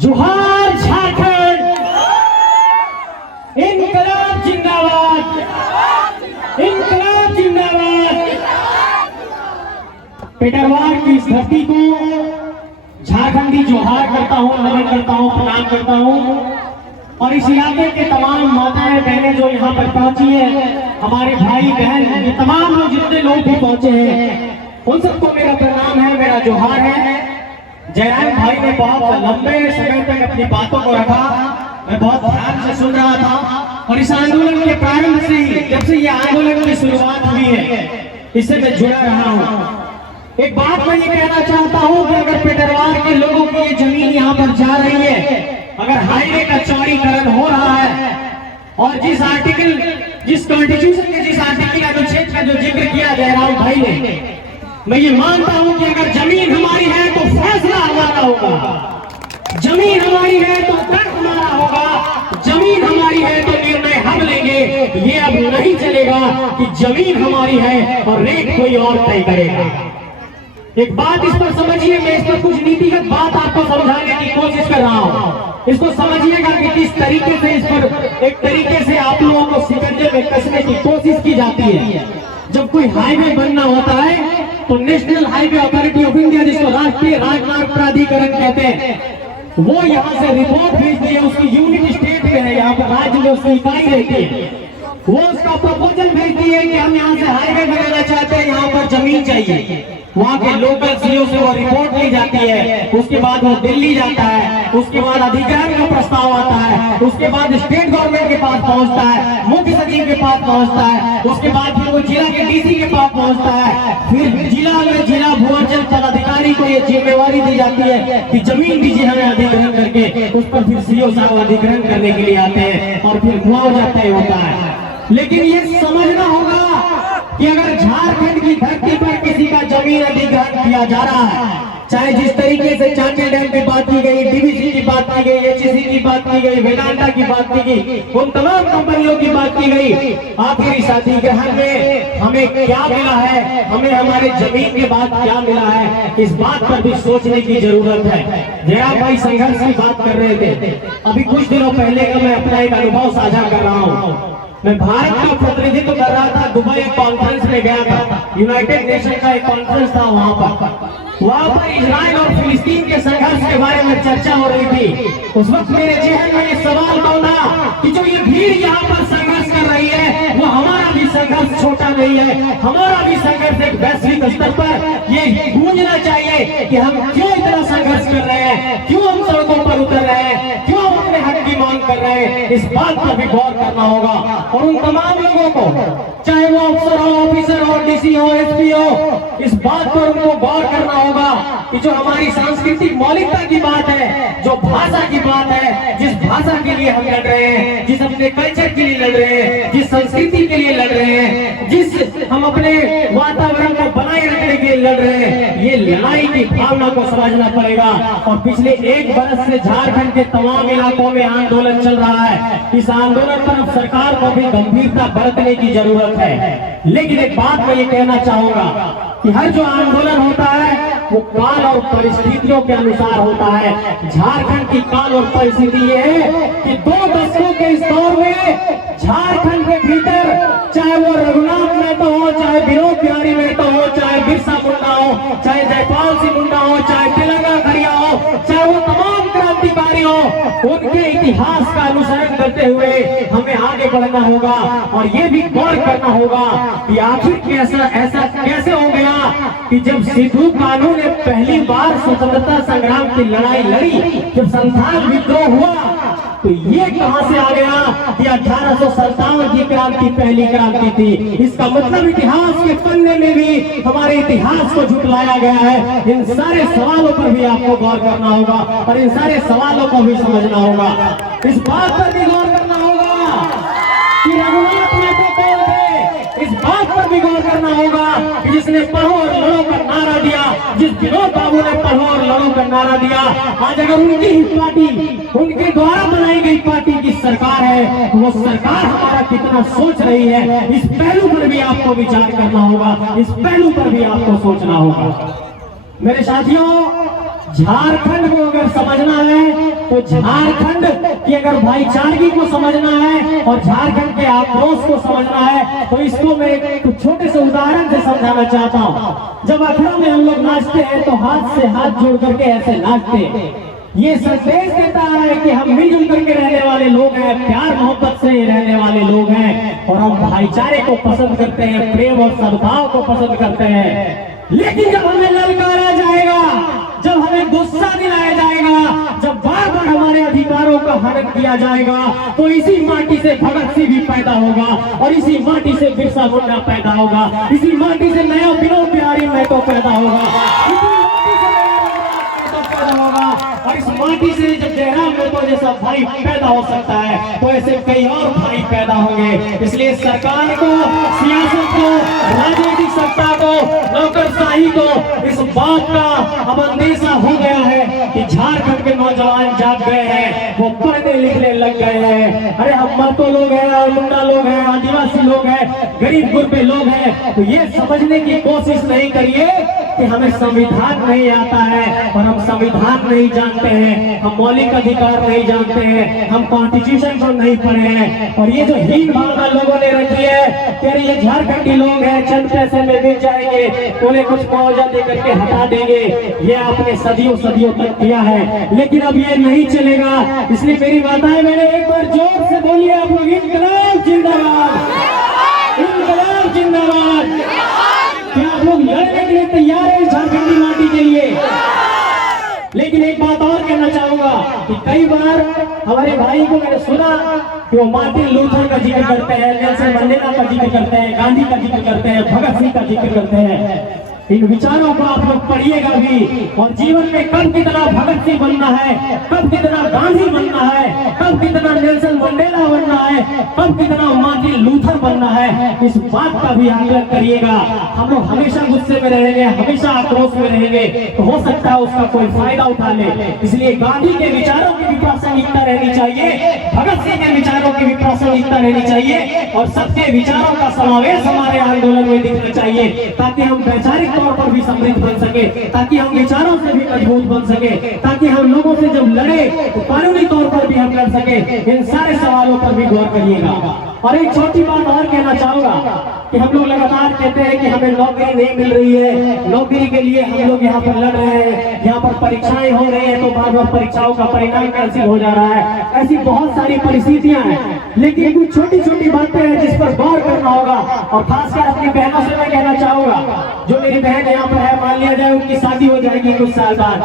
जोहार झारखंड, इनकलाब जिंदाबाद, इनकलाब जिंदाबाद। पेटरवार की इस धरती को झारखंडी जोहार करता हूँ, नमन करता हूँ, प्रणाम करता हूँ। और इस इलाके के तमाम माताएं बहनें जो यहाँ पर पहुंची है, हमारे भाई बहन, ये तमाम लोग जितने लोग भी पहुंचे हैं, उन सबको मेरा प्रणाम है, मेरा जोहार है। जयराम भाई ने बहुत लंबे समय तक अपनी बातों को रखा, मैं बहुत ध्यान से सुन रहा था। और इस आंदोलन के प्रारंभ से ही, जब से ये आंदोलन की शुरुआत हुई है, इससे मैं जुड़ा रहा हूँ। एक बात मैं ये कहना चाहता हूँ कि अगर पेटरवार के लोगों की ये जमीन यहाँ पर जा रही है, अगर हाईवे का चौड़ीकरण हो रहा है, और जिस कॉन्स्टिट्यूशन के जिस आर्टिकल अनुच्छेद का जो जिक्र किया जयराम भाई ने, मैं ये मानता हूं कि अगर जमीन हमारी है तो फैसला हमारा होगा, जमीन हमारी है तो तर्क हमारा होगा, जमीन हमारी है तो निर्णय हम लेंगे। ये अब नहीं चलेगा कि जमीन हमारी है और रेट कोई और तय करेगा। एक बात इस पर समझिए, मैं इस पर कुछ नीतिगत बात आपको समझाने की कोशिश कर रहा हूं। इसको समझिएगा कि किस तरीके से इस पर एक तरीके से आप लोगों को शिकंजे में कसने की कोशिश की जाती है। जब कोई हाईवे बनना होता है तो national highway authority of India, जिसको राष्ट्रीय राजमार्ग प्राधिकरण कहते हैं, वो यहाँ से रिपोर्ट भेजती है। उसकी यूनिट स्टेट में है, यहाँ पर राज्य में उसकी इकाई रहती है। वो उसका प्रपोजल भेजती है कि हम यहाँ से हाईवे बनाना चाहते हैं, यहाँ पर जमीन चाहिए। वहाँ के लोकल सीओ से वो रिपोर्ट ली जाती है, उसके बाद वो दिल्ली जाता है, उसके बाद अधिग्रहण का प्रस्ताव आता है, उसके बाद स्टेट गवर्नमेंट के पास पहुँचता है, मुख्य सचिव के पास पहुँचता है, उसके बाद फिर वो जिला के डीसी के पास पहुँचता है। फिर जिला में जिला भूअंचल पदाधिकारी को ये जिम्मेवारी दी जाती है कि जमीन दीजिए हमें अधिग्रहण करके। उस पर फिर सीओ साहब अधिग्रहण करने के लिए आते हैं और फिर मुआवजा तय होता है। लेकिन ये समझना होगा कि अगर झारखंड की धरती पर किसी का जमीन अधिग्रहण किया जा रहा है, चाहे जिस तरीके से चांचल डैम की बात की गई, डीवीसी की बात की गई, एचईसी की बात की गई, वेदांता की बात की गई, उन तमाम कंपनियों की बात की गई, आखिर इस अधिग्रहण में हमें क्या मिला है, हमें हमारे जमीन के बाद क्या मिला है, इस बात पर भी सोचने की जरूरत है। जयराम भाई संघर्ष की बात कर रहे थे, अभी कुछ दिनों पहले का मैं अपना एक अनुभव साझा कर रहा हूँ। मैं भारत का प्रतिनिधित्व कर रहा था, दुबई एक कॉन्फ्रेंस में गया था, यूनाइटेड नेशन का एक कॉन्फ्रेंस था। वहाँ पर इजराइल और फिलिस्तीन के संघर्ष के बारे में चर्चा हो रही थी। उस वक्त मेरे जहन में ये सवाल उठा कि जो ये भीड़ यहाँ पर संघर्ष कर रही है, वो हमारा भी संघर्ष छोटा नहीं है, हमारा भी संघर्ष एक वैश्विक स्तर पर ये गूंजना चाहिए कि हम क्यों इतना संघर्ष कर रहे हैं, क्यों हम सड़कों पर उतर रहे हैं, क्यों हम अपने हक की मांग कर रहे हैं। इस बात पर भी गौर करना होगा। और उन तमाम लोगों को, चाहे वो अफसर हो, ऑफिसर हो, डीसी हो, एसपी हो, इस बात पर उनको गौर करना होगा कि जो हमारी सांस्कृतिक मौलिकता की बात है, जो भाषा की बात है, जिस भाषा के लिए हम लड़ रहे हैं, जिस अपने कल्चर के लिए लड़ रहे हैं, जिस संस्कृति के लिए लड़ रहे हैं, जिस हम अपने वातावरण को बनाए रखने के लिए लड़ रहे हैं, ये लड़ाई की भावना को समझना पड़ेगा। और पिछले एक बरस से झारखंड के तमाम इलाकों में आंदोलन चल रहा है। इस आंदोलन पर अब सरकार को भी गंभीरता बरतने की जरूरत है। लेकिन एक बात मैं ये कहना चाहूंगा कि हर जो आंदोलन होता है वो काल और परिस्थितियों के अनुसार होता है। झारखंड की काल और परिस्थिति ये है कि 2 दशकों के इस दौर में झारखंड के भीतर, चाहे वो रघुनाथ मेहता हो, चाहे विनोद बिहारी मेहता हो, चाहे बिरसा मुंडा हो, चाहे जयपाल सिंह मुंडा हो, चाहे तिलंगा खड़िया हो, चाहे वो तमाम क्रांतिकारी हो, उनके इतिहास का अनुसरण करते हुए हमें आगे बढ़ना होगा। और ये भी गौर करना होगा कि आखिर ऐसा कैसे हो गया कि जब सिद्धू कानू ने पहली बार स्वतंत्रता संग्राम की लड़ाई लड़ी, जब संथाल विद्रोह हुआ, तो ये कहां से आ गया कि 1857 की क्रांति पहली क्रांति थी। इसका मतलब इतिहास के पन्ने में भी हमारे इतिहास को झुटलाया गया है। इन सारे सवालों पर भी आपको गौर करना होगा और इन सारे सवालों को भी समझना होगा। इस बात पर भी गौर करना होगा कि रघुनाथ मेहता कौन थे, इस बात पर भी गौर करना होगा कि जिसने पढ़ो और लड़ो का नारा दिया, जिस विनोद बाबू ने पढ़ो और लड़ो का नारा दिया, आज अगर उनकी ही पार्टी, उनके द्वारा बनाई गई पार्टी की सरकार है, तो वो सरकार हमारा कितना सोच रही है, इस पहलू पर भी आपको विचार करना होगा, इस पहलू पर भी आपको सोचना होगा। मेरे साथियों, झारखंड को अगर समझना है तो झारखंड की अगर भाईचारगी को समझना है और झारखंड के आक्रोश को समझना है तो इसको मैं एक छोटे से उदाहरण से समझाना चाहता हूँ। जब अखड़ा में हम लोग नाचते हैं तो हाथ से हाथ जोड़ करके ऐसे नाचते हैं। ये संदेश देता है कि हम मिलजुल करके रहने वाले लोग हैं, प्यार मोहब्बत से रहने वाले लोग हैं और हम भाईचारे को पसंद करते हैं, प्रेम और सद्भाव को पसंद करते हैं। लेकिन जब हमें ललकारा जाएगा, जब हमें गुस्सा दिलाया जाएगा, जब बार बार हमारे अधिकारों का हनन किया जाएगा तो इसी माटी से भगत सिंह भी पैदा होगा और इसी माटी से बिरसा मुंडा पैदा होगा, इसी माटी से नया विनोद बिहारी महतो पैदा होगा, और इस माटी से जब जयराम महतो जैसा भाई पैदा हो सकता है तो ऐसे कई और भाई पैदा होंगे। इसलिए सरकार को, सियासत को, राजनीतिक सत्ता को, नौकरशाही को इस बात का अब अंदेशा हो गया है कि झारखंड के नौजवान जाग गए हैं, वो पढ़ने लिखने लग गए हैं। अरे हम महतो लोग हैं, मुंडा लोग हैं, आदिवासी लोग हैं, गरीब गुरबे लोग हैं, तो ये समझने की कोशिश नहीं करिए कि हमें संविधान नहीं आता है और हम संविधान नहीं जानते हैं, हम मौलिक अधिकार नहीं जानते हैं, हम कॉन्स्टिट्यूशन को नहीं पढ़े हैं। और ये जो हीन भावना लोगों ने रखी है कि अरे ये झारखंडी लोग हैं, चंद पैसे में मिल जाएंगे, उन्हें कुछ मुआवजा दे करके हटा देंगे, ये आपने सदियों सदियों तक किया है, लेकिन अब ये नहीं चलेगा। इसलिए मेरी माताएं मैंने एक बार जोर से बोलिए आप लोग, इंकलाब जिंदाबाद, इंकलाब जिंदाबाद। क्या आप लोग लड़ने के लिए तैयार है झारखंडी माटी के लिए? लेकिन एक बात और कहना चाहूंगा कि कई बार हमारे भाई को मैंने सुना कि वो मार्टिन लूथर का जिक्र करते हैं, नेल्सन मंडेला का जिक्र करते हैं, गांधी का जिक्र करते हैं, भगत सिंह का जिक्र करते हैं। इन विचारों को आप लोग पढ़िएगा भी और जीवन में कब कितना भगत सिंह बनना है, कब कितना गांधी बनना है, कब कितना नेल्सन मंडेला बनना है, कब कितना मार्टिन लूथर बनना है, इस बात का भी आकलन करिएगा। हम लोग हमेशा गुस्से में रहेंगे, हमेशा आक्रोश में रहेंगे तो हो सकता है उसका कोई फायदा उठा ले। इसलिए गांधी के विचारों की भी प्रासंगिकता रहनी चाहिए, भगत सिंह के विचारों की भी प्रासंगिकता रहनी चाहिए और सबके विचारों का समावेश हमारे आंदोलन में दिखना चाहिए ताकि हम वैचारिक तौर पर भी समृद्ध बन सके, ताकि हम विचारों से भी मजबूत बन सके, ताकि हम लोगों से जब लड़े तो कानूनी तौर पर भी हम लड़ सके। इन सारे सवालों पर भी गौर करिएगा। और एक छोटी बात और कहना चाहूंगा कि हम लोग लगातार कहते हैं कि हमें नौकरी नहीं मिल रही है, नौकरी के लिए हम लोग यहाँ पर लड़ रहे हैं, यहाँ पर परीक्षाएं हो रही है तो बार बार परीक्षाओं का परिणाम कैंसिल हो जा रहा है। ऐसी बहुत सारी परिस्थितियां हैं, लेकिन कुछ छोटी छोटी बातें हैं जिस पर गौर करना होगा। और खासकर अपनी बहनों से मैं कहना चाहूंगा, जो मेरी बहन यहाँ पर है, मान लिया जाए उनकी शादी हो जाएगी कुछ साल बाद,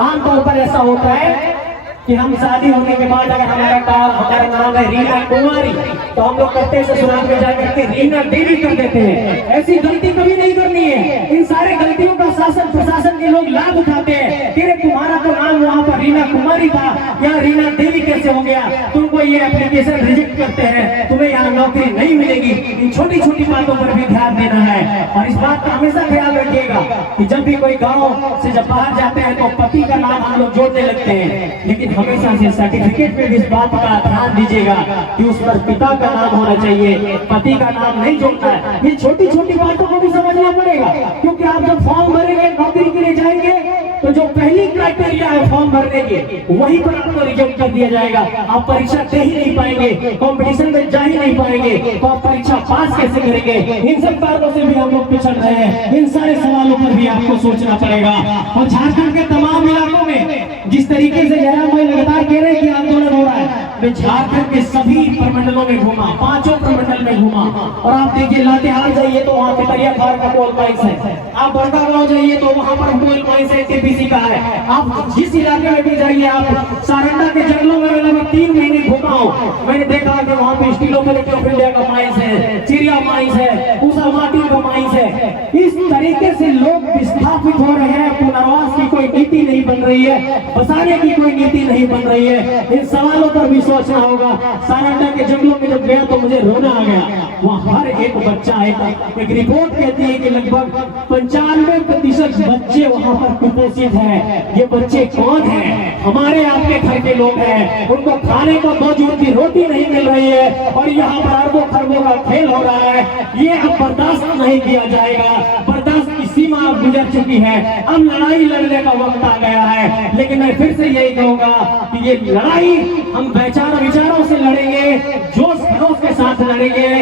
आमतौर पर ऐसा होता है कि हम शादी होने के बाद अगर हमारा नाम है रीना कुमारी तो हम लोग करते हैं ससुराल में जाकर के रीना देवी कर देते हैं। ऐसी गलती कभी नहीं करनी है। इन सारे गलतियों का शासन प्रशासन के लोग लाभ उठाते हैं। तेरे तुम्हारा तो नाम वहाँ पर रीना कुमारी था, यहाँ रीना देवी कैसे हो गया? तुमको ये एप्लीकेशन रिजेक्ट करते हैं, तुम्हें यहाँ नौकरी नहीं मिलेगी। इन छोटी छोटी बातों पर भी ध्यान देना है और इस बात का हमेशा ख्याल रखिएगा कि जब भी कोई गाँव से जब बाहर जाते हैं तो पति का नाम हम लोग जोड़ने लगते हैं, लेकिन हमेशा से सर्टिफिकेट में भी इस बात का ध्यान दीजिएगा कि उस पर पिता का नाम होना चाहिए, पति का नाम नहीं जोड़ना है। ये छोटी छोटी बातों को भी समझना पड़ेगा, क्योंकि आप जब फॉर्म भरेंगे नौकरी के लिए जाएंगे तो जो पहली क्राइटेरिया है फॉर्म भरने के वहीं पर आपको रिजेक्ट कर दिया जाएगा। आप परीक्षा दे ही नहीं पाएंगे, कंपटीशन में जा ही नहीं पाएंगे, तो आप परीक्षा पास कैसे करेंगे? इन सब कारणों से भी हम लोग पिछड़ रहे हैं। इन सारे सवालों पर भी आपको सोचना पड़ेगा। और झारखंड के तमाम इलाकों में जिस तरीके से जयराम भाई लगातार कह रहे हैं कि आंदोलन हो रहा है, मैं झारखंड के सभी प्रमंडलों में घूमा, 5 प्रमंडल में घूमा और आप देखिए लातेहार जाइए तो वहाँ पितरिया खार का कोल माइंस है, आप बड़कागांव जाइए तो वहाँ पर कोल माइंस है, टीपीसी का है। आप जिस इलाके में भी जाइए, आप सारंडा के जंगलों में लगभग 3 महीने घूमा हूँ, मैंने देखा कि वहाँ पे स्टीलो ऑफ इंडिया का माइंस है, चिड़िया माइंस है, ऊषा मार्टिन का माइंस है। इस तरीके से लोग विस्थापित हो रहे हैं, पुनर्वास की कोई नीति नहीं बन रही है, बसाने की कोई नीति नहीं बन रही है। इन सवालों पर भी सोचना होगा। सारंडा के जंगलों में जब गया तो मुझे रोना आ गया। वहाँ हर एक बच्चा एक रिपोर्ट कहती है कि लगभग 95% बच्चे वहाँ पर कुपोषित हैं। ये बच्चे कौन हैं? हमारे आपके घर के लोग हैं, उनको खाने को 2 जून की रोटी नहीं मिल रही है और यहाँ पर अरबों खरबों का खेल हो रहा है। ये अब बर्दाश्त नहीं किया जाएगा, बर्दाश्त की सीमा अब गुजर चुकी है, अब लड़ाई लड़ने का वक्त आ गया है। लेकिन मैं फिर से यही कहूंगा कि ये लड़ाई हम विचारों से लड़ेंगे, जोश खरोश के साथ लड़ेंगे।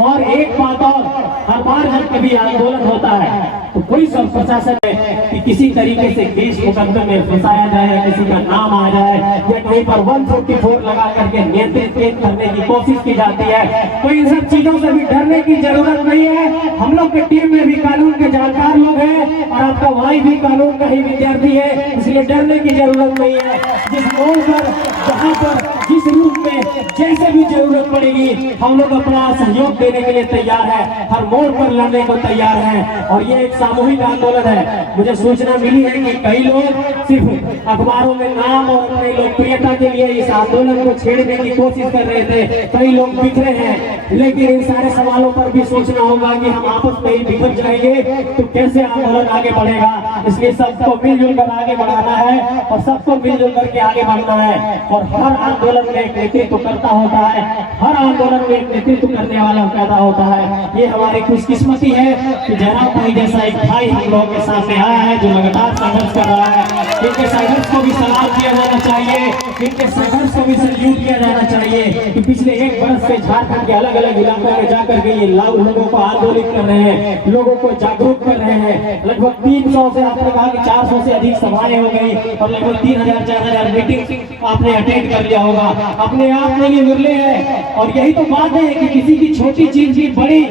और एक बात और, हर बार जब कभी आंदोलन होता है तो कोई सब प्रशासन है कि किसी तरीके से केस मुकदमे में फंसाया जाए, किसी का नाम आ जाए, या कहीं पर 154 लगा करके नियंत्रित करने की कोशिश की जाती है। तो इन सब चीजों से भी डरने की जरूरत नहीं है। हम लोग की टीम में भी कानून के जानकार लोग हैं और आपका भाई भी कानून का ही विद्यार्थी है, इसलिए डरने की जरूरत नहीं है। जिस मोड़ पर, जहाँ पर, जिस रूप में जैसे भी जरूरत पड़ेगी, हम लोग अपना सहयोग देने के लिए तैयार है, हर मोड़ पर लड़ने को तैयार है। और ये एक सामूहिक आंदोलन है। मुझे सूचना मिली है कि कई लोग सिर्फ अखबारों में नाम और अपनी लोकप्रियता के लिए इस आंदोलन को छेड़ने की कोशिश कर रहे थे, कई लोग बिखरे हैं। लेकिन इन सारे सवालों पर भी सोचना होगा कि हम आपस में ही बिखर जाएंगे तो कैसे आंदोलन आगे बढ़ेगा। इसलिए सबको मिलजुल कर आगे बढ़ाना है और सबको मिलजुल करके आगे बढ़ना है। और हर आंदोलन में एक नेतृत्व करता होता है, हर आंदोलन में एक नेतृत्व करने वाला पैदा होता है। ये हमारी खुशकिस्मती है कि जयराम भाई जैसा एक भाई हम लोगों के सामने आया है जो लगातार संघर्ष कर रहा है। इनके संघर्ष को भी सलाम किया जाना चाहिए, इनके संघर्ष को भी सल्यूट किया जाना चाहिए कि पिछले 1 वर्ष से झारखंड के अलग अलग इलाकों में जाकर के ये लोगों को आंदोलित कर रहे हैं, लोगों को जागरूक कर रहे हैं। लगभग 300 से, आपने कहा कि 400 से अधिक सभाएं हो गई और लगभग 3000-4000 मीटिंग आपने अटेंड कर लिया होगा। अपने आप में ये विरले है। और यही तो बात है कि किसी की छोटी चीज भी बड़ी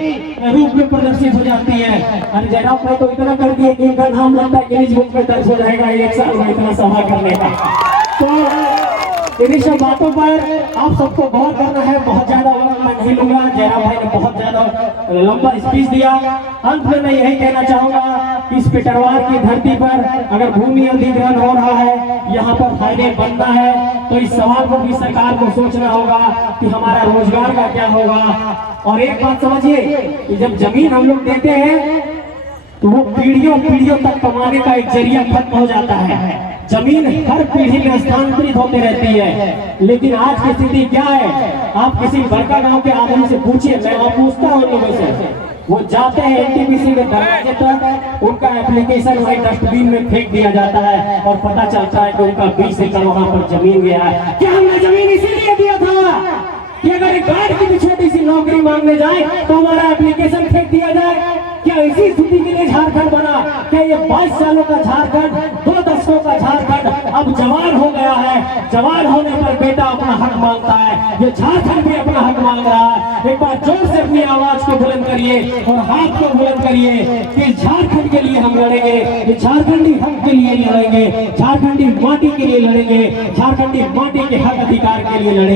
रूप में प्रदर्शित हो जाती है। अरे जयराम भाई तो इतना कर दिए कि इनका नाम लगता है गिनीज बुक में दर्ज हो जाएगा 1 साल में इतना सभा करने का। तो इन्हीं सब बातों पर आप सबको गौर करना है। बहुत ज्यादा वक्त मैं नहीं लूंगा, जयराम भाई ने बहुत ज्यादा लंबा स्पीच दिया। अंत में मैं यही कहना चाहूंगा कि इस पिटरवार की धरती पर अगर भूमि अधिग्रहण हो रहा है, यहाँ पर हाईवे बनना है, तो इस सवाल को भी सरकार को सोचना होगा कि हमारा रोजगार का क्या होगा। और एक बात समझिए कि जब जमीन हम लोग देते हैं तो वो पीढ़ियों तक कमाने का एक जरिया खत्म हो जाता है। जमीन हर पीढ़ी में स्थानांतरित होती रहती है। लेकिन आज की स्थिति क्या है, आप किसी बड़का गांव के आदमी से पूछिए, मैं पूछता हूँ लोगों से, वो जाते हैं एनटीपीसी के दरवाजे तक, उनका एप्लीकेशन वही डस्टबिन में फेंक दिया जाता है और पता चलता है कि उनका 20 एकड़ वहां पर जमीन गया है। क्या हमने जमीन इसीलिए दिया था कि अगर एक गार्ड की भी छोटी सी नौकरी मांगने जाए तो हमारा एप्लीकेशन फेंक दिया जाए? क्या इसी स्थिति के लिए झारखंड बना? क्या ये 22 सालों का झारखंड, 2 दशकों का झारखंड अब जवान हो गया है? जवान होने पर बेटा अपना हक मांगता है, ये झारखंड भी अपना हक मांग रहा है। एक बार जोर से अपनी आवाज को बुलंद करिए और हाथ को बुलंद करिए कि झारखंड के लिए हम लड़ेंगे, ये झारखंडी हक के लिए लड़ेंगे, झारखंडी माटी के लिए लड़ेंगे, झारखंडी माटी के हक अधिकार के लिए लड़ेंगे।